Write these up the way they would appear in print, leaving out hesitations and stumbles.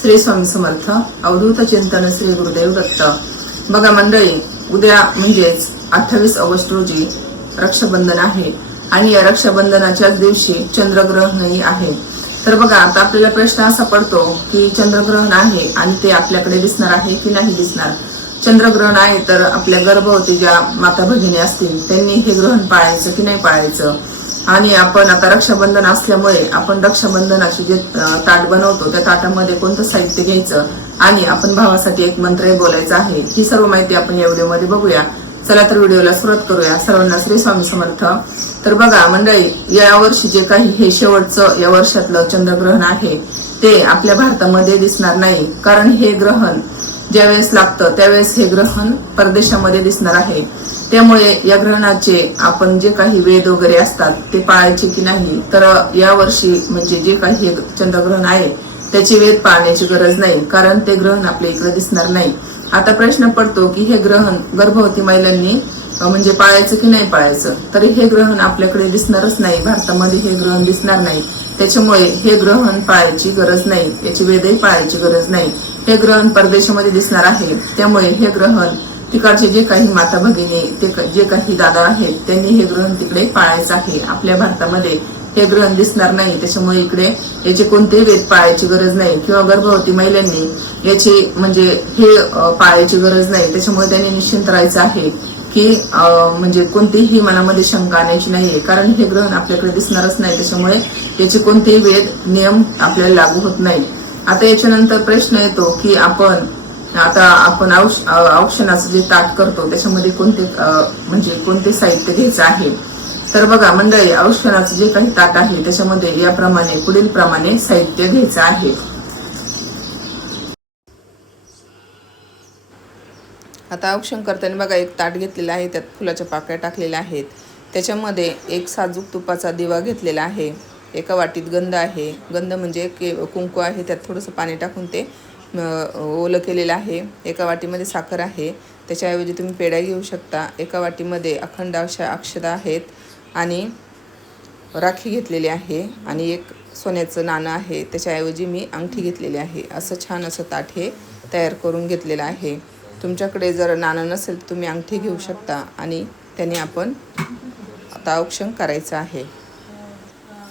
श्री स्वामी समर्थ अवधूत चिंतन श्री गुरुदेव दत्त। बघा मंडळी, उद्या म्हणजेच 28 ऑगस्ट रोजी रक्षाबंधन आहे आणि या रक्षाबंधनाच्याच दिवशी चंद्रग्रहणही आहे। तर बघा, आता आपल्याला प्रश्न असा पडतो की चंद्रग्रहण आहे आणि ते आपल्याकडे दिसणार आहे की नाही दिसणार। चंद्रग्रहण आहे तर आपल्या गर्भवती ज्या माता भगिनी असतील त्यांनी हे ग्रहण पाळायचं की नाही पाळायचं। आणि आपण आता रक्षाबंधन असल्यामुळे आपण रक्षाबंधनाची जे ताट बनवतो त्या ताटामध्ये कोणतं साहित्य घ्यायचं आणि आपण भावासाठी एक मंत्रही बोलायचा आहे। ही सर्व माहिती आपण या व्हिडिओमध्ये बघूया। चला तर व्हिडिओला सुरुवात करूया। सर्वांना श्री स्वामी समर्थ। तर बघा मंडळी, या वर्षी जे काही हे शेवटचं या वर्षातलं चंद्रग्रहण आहे ते आपल्या भारतामध्ये दिसणार नाही, कारण हे ग्रहण ज्यावेळेस लागतं त्यावेळेस हे ग्रहण परदेशामध्ये दिसणार आहे। त्यामुळे या ग्रहणाचे आपण जे काही वेद वगैरे असतात ते पाळायचे की नाही, तर या वर्षी म्हणजे जे काही चंद्रग्रहण आहे त्याचे वेद पाळण्याची गरज नाही, कारण ते ग्रहण आपल्या इकडे दिसणार नाही। आता प्रश्न पडतो की हे ग्रहण गर्भवती महिलांनी म्हणजे पाळायचं की नाही पाळायचं। तर हे ग्रहण आपल्याकडे दिसणारच नाही, भारतामध्ये हे ग्रहण दिसणार नाही, त्याच्यामुळे हे ग्रहण पाळायची गरज नाही, याची वेदही पाळायची गरज नाही। हे ग्रहण परदेशामध्ये दिसणार आहे, त्यामुळे हे ग्रहण तिकडचे जे काही माता भगिनी ते जे काही दादा आहेत त्यांनी हे ग्रहण तिकडे पाळायचं आहे। आपल्या भारतामध्ये हे ग्रहण दिसणार नाही, त्याच्यामुळे इकडे याचे कोणतेही वेद पाळायची गरज नाही किंवा गर्भवती महिलांनी याची म्हणजे हे पाळायची गरज नाही। त्याच्यामुळे त्यांनी निश्चिंत राहायचं आहे की म्हणजे कोणतीही मनामध्ये शंका आणायची नाहीये, कारण हे ग्रहण आपल्याकडे दिसणारच नाही, त्याच्यामुळे याचे कोणतेही वेद नियम आपल्याला लागू होत नाही। आता याच्यानंतर प्रश्न येतो की आपण औक्षणाचं जे ताट करतो त्याच्यामध्ये कोणते साहित्य घ्यायचं आहे। तर बघा मंडळी, औक्षणाचं जे काही ताट आहे त्याच्यामध्ये याप्रमाणे पुढील प्रमाणे साहित्य घ्यायचं आहे। आता औक्षण करताना बघा, एक ताट घेतलेलं आहे, त्यात फुलाच्या पाकळ्या टाकलेल्या आहेत, त्याच्यामध्ये एक साजूक तुपाचा दिवा घेतलेला आहे, एका वाटीत गंध आहे, गंध म्हणजे कुंकू आहे, त्यात थोडंसं पाणी टाकून ते ओलं केलेलं आहे। एका वाटीमध्ये साखर आहे, त्याच्याऐवजी तुम्ही पेढा घेऊ शकता। एका वाटीमध्ये अखंड अशा अक्षता आहेत आणि राखी घेतलेली आहे आणि एक सोन्याचं नाणं आहे, त्याच्याऐवजी मी अंगठी घेतलेली आहे। असं छान असं ताट हे तयार करून घेतलेलं आहे। तुमच्याकडे जर नाणं नसेल तर तुम्ही अंगठी घेऊ शकता आणि त्याने आपण आता औक्षण करायचं आहे।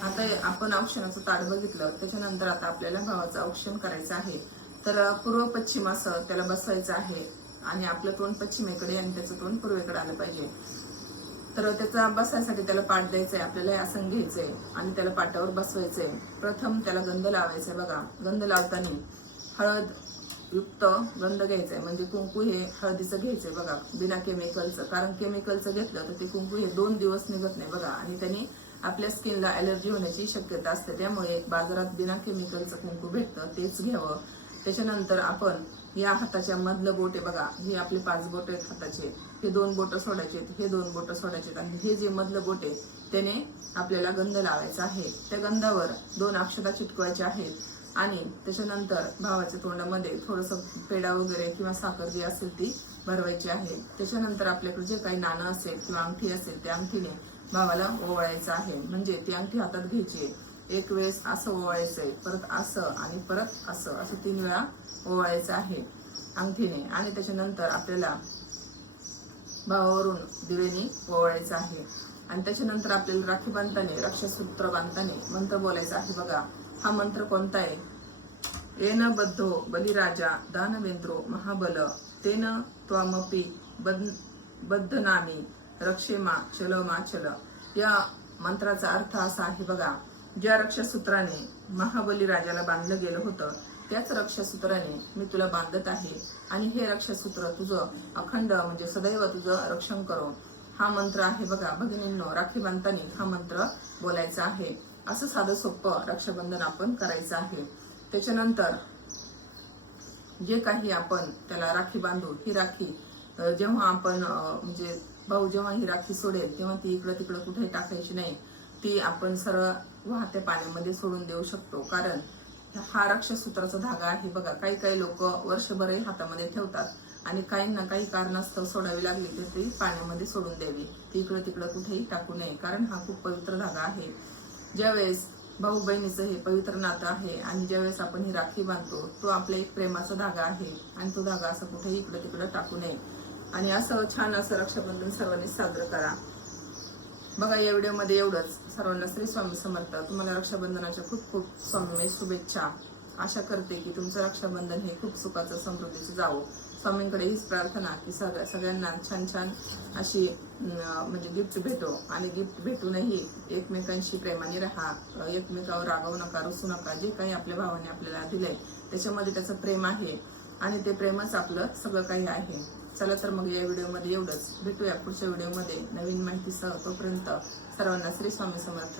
आता आपण औक्षणाचं ताट बघितलं, त्याच्यानंतर आता आपल्याला भावाचं औक्षण करायचं आहे। तर पूर्व पश्चिम असं त्याला बसवायचं आहे आणि आपलं तोंड पश्चिमेकडे आणि त्याचं तोंड पूर्वेकडे आलं पाहिजे। तर त्याचा बसायसाठी त्याला पाठ द्यायचंय, आपल्याला हे आसन घ्यायचंय आणि त्याला पाटावर बसवायचंय। प्रथम त्याला गंध लावायचंय। बघा, गंध लावताना हळद युक्त गंध घ्यायचंय, म्हणजे कुंकू हे हळदीचं घ्यायचंय बघा, बिना केमिकलचं, कारण केमिकलचं घेतलं तर ते कुंकू हे 2 दिवस निघत नाही बघा, आणि त्यांनी आपल्या स्किनला ॲलर्जी होण्याची शक्यता असते। त्यामुळे बाजारात बिना केमिकलचं कुंकू भेटतं, तेच घ्यावं। त्याच्यानंतर आपण या हाताच्या मधलं बोट आहे बघा, हे आपले 5 बोट आहेत हाताचे, हे 2 बोट सोडायचे, हे 2 बोट सोडायचे आणि हे जे मधलं बोट आहे त्याने आपल्याला गंध लावायचा आहे। त्या गंधावर 2 अक्षता चिटकवायच्या आहेत आणि त्याच्यानंतर भावाच्या तोंडामध्ये थोडंसं पेढा वगैरे किंवा साखर जी असेल ती भरवायची आहे। त्याच्यानंतर आपल्याकडे जे काही नाणं असेल किंवा अंगठी असेल त्या अंगठीने भावाला ओवाळायचं आहे, म्हणजे ती अंगठी हातात घ्यायची, एक वेळेस असं ओवाळायचंय, परत असं आणि परत असं 3 वेळा ओवाळायचं आहे अंगठीने। आणि त्याच्यानंतर आपल्याला भावावरून दिवेने ओवाळायचं आहे आणि त्याच्यानंतर आपल्याला राखी बांधताना रक्षासूत्र बांधताना मंत्र बोलायचा आहे। बघा, हा मंत्र कोणता आहे? येन बद्धो बलिराजा दानवेंद्रो महाबल तेन त्वामपि बद्धनामी रक्षेमा चलमा चल। या मंत्राचा अर्थ असा आहे बघा, ज्या रक्षासूत्राने महाबली राजाला बांधलं गेलं होतं त्याच रक्षासूत्राने मी तुला बांधत आहे आणि हे रक्षासूत्र तुझं अखंड म्हणजे सदैव तुझं रक्षण करो। हा मंत्र आहे बघा भगिनींनो, राखी बांधताना हा मंत्र बोलायचा आहे। असं साधं सोपं रक्षाबंधन आपण करायचं आहे। त्याच्यानंतर जे काही आपण त्याला राखी बांधू, ही राखी जेव्हा आपण म्हणजे भाऊ जेव्हा ही राखी सोडेल तेव्हा ती इकडं तिकडं कुठेही टाकायची नाही, ती आपण सरळ वाहत्या पाण्यामध्ये सोडून देऊ शकतो, कारण हा रक्षासूत्राचा धागा आहे बघा। काही लोक वर्षभरही हातामध्ये ठेवतात आणि काहींना काही कारणास्तव सोडावी लागली तर ती पाण्यामध्ये सोडून द्यावी, ती इकडं तिकडं कुठेही टाकू नये, कारण हा खूप पवित्र धागा आहे। ज्यावेळेस भाऊ बहिणीचं हे पवित्र नातं आहे आणि ज्यावेळेस आपण ही राखी बांधतो तो आपल्या एक प्रेमाचा धागा आहे आणि तो धागा असं कुठेही इकडं तिकडं टाकू नये आणि असं छान असं रक्षाबंधन सर्वांनी साजरं करा. बघा या व्हिडिओमध्ये एवढंच. सर्वांना श्री स्वामी समर्थ. तुम्हाला रक्षाबंधनाच्या खूप खूप स्वामीमय शुभेच्छा. आशा करते की तुमचं रक्षाबंधन हे खूप सुखाचं समृद्धीचं जावो. स्वामींकडे हीच प्रार्थना की सगळ्यांना छान छान अशी म्हणजे गिफ्ट भेटो आणि गिफ्ट भेटूनही एकमेकांशी प्रेमाने राहा, एकमेकावर रागवू नका, रुसू नका. जे काही आपल्या भावाने आपल्याला दिलंय त्याच्यामध्ये त्याचं प्रेम आहे आणि ते प्रेमच आपलं सगळं काही आहे. चला तर मग या व्हिडिओमध्ये एवढंच. भेटूया पुढच्या व्हिडिओमध्ये नवीन माहितीसह. तोपर्यंत सर्वांना श्री स्वामी समर्थ.